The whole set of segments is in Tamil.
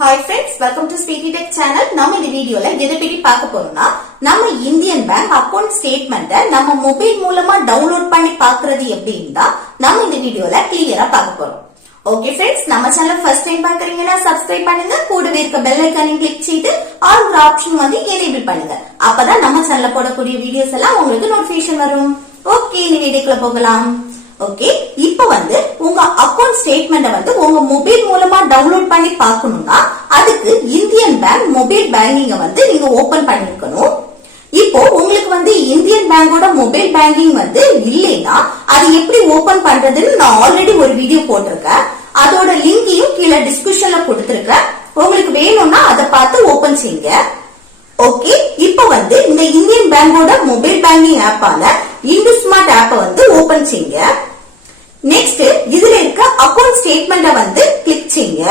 Hi friends, welcome to Speedy Tech channel. நம்ம இந்த வீடியோல எதை பத்தி பார்க்க போறோம்னா நம்ம இந்தியன் பேங்க் அக்கவுண்ட் ஸ்டேட்மெண்ட்டை நம்ம மொபைல் மூலமா டவுன்லோட் பண்ணி பார்க்கிறது எப்படின்னு தான் நம்ம இந்த வீடியோல கிளியரா பார்க்க போறோம். ஓகே ஃப்ரெண்ட்ஸ், நம்ம சேனல் ஃபர்ஸ்ட் டைம் பார்க்கறீங்கன்னா சப்ஸ்கிரைப் பண்ணுங்க, கூடவே இருக்க பெல் ஐகானை கிளிக் செய்து ஆல் ஆப்ஷன் வந்து எனேபிள் பண்ணுங்க. அப்பதான் நம்ம சேனல்ல போடக்கூடிய வீடியோஸ் எல்லாம் உங்களுக்கு நோட்டிபிகேஷன் வரும். ஓகே, இந்த வீடியோக்குள்ள போகலாம். ஓகே, இப்போ வந்து உங்க அக்கவுண்ட் ஸ்டேட்மெண்ட் வந்து உங்க மொபைல் மூலமா டவுன்லோட் பண்ணி பார்க்கணும்னா அதுக்கு இந்தியன் பேங்க் மொபைல் பேங்கிங்க வந்து நீங்க ஓபன் பண்ணிருக்கணும். இப்போ உங்களுக்கு வந்து இந்தியன் பேங்கோட மொபைல் பேங்கிங் வந்து இல்லைன்னா அது எப்படி ஓபன் பண்றதுன்னு நான் ஆல்ரெடி ஒரு வீடியோ போட்டிருக்கேன். அதோட லிங்கையும் கீழே டிஸ்கிரிப்ஷன்ல கொடுத்திருக்கேன். உங்களுக்கு வேணும்னா அதை பார்த்து ஓபன் செய்யுங்க. ஓகே, இப்போ வந்து இந்த இந்தியன் பேங்கோட மொபைல் பேங்கிங் ஆப்பான இந்துஸ்மார்ட் ஆப்பை வந்து ஓபன் செய்யுங்க. நெக்ஸ்ட் இதுல இருக்க அக்கவுண்ட் ஸ்டேட்மெண்ட்டை வந்து கிளிக் செய்யுங்க.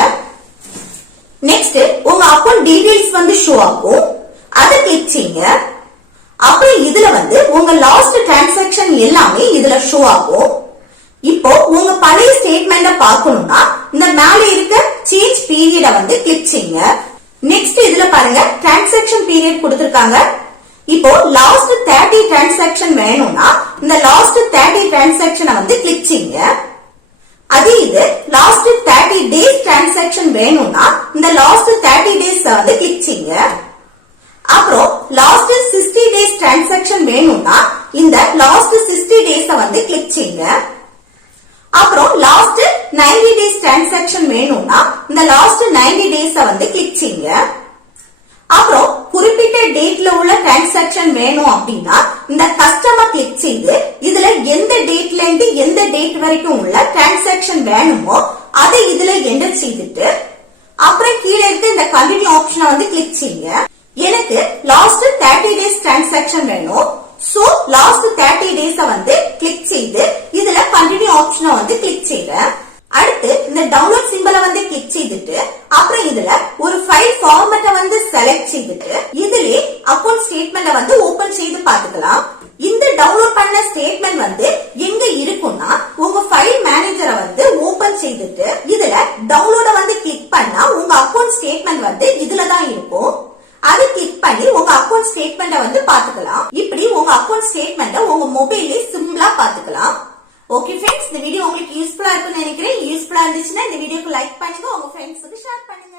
நெக்ஸ்ட் உங்க அக்கவுண்ட் டீடைல்ஸ் வந்து ஷோ ஆகும், அதை கிளிக் செய்யுங்க. அப்புறம் இதுல வந்து உங்க லாஸ்ட் டிரான்சாக்சன் எல்லாமே இதுல ஷோ ஆகும். இப்போ உங்க பழைய ஸ்டேட்மெண்ட்டை பார்க்கணும்னா இந்த மேல இருக்க சேஞ்ச் பீரியட வந்து கிளிக் செய்யுங்க. நெக்ஸ்ட் இதுல பாருங்க டிரான்சாக்சன் பீரியட் கொடுத்திருக்காங்க. இப்போ லாஸ்ட் 30 டிரான்சாக்சன் வேணும்னா இந்த லாஸ்ட் 30 டிரான்சாக்சனை வந்து கிளிக் செய்யுங்க. அதே இது லாஸ்ட் 30 டேஸ் டிரான்சாக்சன் வேணும்னா இந்த லாஸ்ட் 30 டேஸ் வந்து கிளிக் செய்யுங்க. அப்புறம் லாஸ்ட் 60 டேஸ் டிரான்சாக்சன் வேணும்னா இந்த லாஸ்ட் 60 டேஸ் வந்து கிளிக் செய்யுங்க. அப்புறம் லாஸ்ட் 90 டேஸ் டிரான்சாக்சன் வேணும்னா இந்த லாஸ்ட் 90 டேஸ் வந்து கிளிக் செய்யுங்க. அப்புறம் குறிப்பிட்ட டேட்ல உள்ள டிரான்சாக்சன் வேணும் அப்படின்னா இந்த கஸ்டமர் கிளிக் செய்து இதுல எந்த டேட்ல இருந்து எந்த டேட் வரைக்கும் உள்ள டிரான்சாக்சன் வேணுமோ அதை இதுல என்டர் செய்துட்டு அப்புறம் கீழே இருக்க இந்த கண்டினியூ ஆப்ஷனை வந்து கிளிக் செய்யுங்க. எனக்கு லாஸ்ட் 30 டேஸ் டிரான்சாக்சன் வேணும், சோ லாஸ்ட் 30 டேஸ் வந்து கிளிக் செய்து இதுல கண்டினியூ ஆப்ஷனை வந்து கிளிக் செய்றேன். அடுத்து இந்த டவுன்லோட் சிம்பலை வந்து கிளிக் செய்துட்டு அப்புறம் இதுல ஒரு ஃபைல் ஃபார்மேட்டை வந்து செலக்ட் செய்துட்டு இதுல அக்கவுண்ட் ஸ்டேட்மெண்ட்டை வந்து ஓபன் செய்து பார்த்துக்கலாம். இந்த டவுன்லோட் பண்ண ஸ்டேட்மெண்ட் வந்து எங்க இருக்கும்னா உங்க ஃபைல் மேனேஜரை வந்து ஓபன் செய்துட்டு இதுல டவுன்லோட வந்து கிளிக் பண்ணா உங்க அக்கவுண்ட் ஸ்டேட்மெண்ட் வந்து இதுல தான் இருக்கும். அது கிளிக் பண்ணி உங்க அக்கவுண்ட் ஸ்டேட்மெண்ட்டை வந்து பாத்துக்கலாம். இப்படி உங்க அக்கவுண்ட் ஸ்டேட்மெண்ட்டை உங்க மொபைல்ல சிம்பிளா பாத்துக்கலாம். ஓகே ஃப்ரெண்ட்ஸ், இந்த வீடியோ உங்களுக்கு யூஸ்ஃபுல்லா இருக்கும்னு நினைக்கிறேன். யூஸ்ஃபுல்லா இருந்துச்சுன்னா இந்த வீடியோக்கு லைக் பண்ணுங்க, உங்க ஃப்ரெண்ட்ஸுக்கு ஷேர் பண்ணுங்க.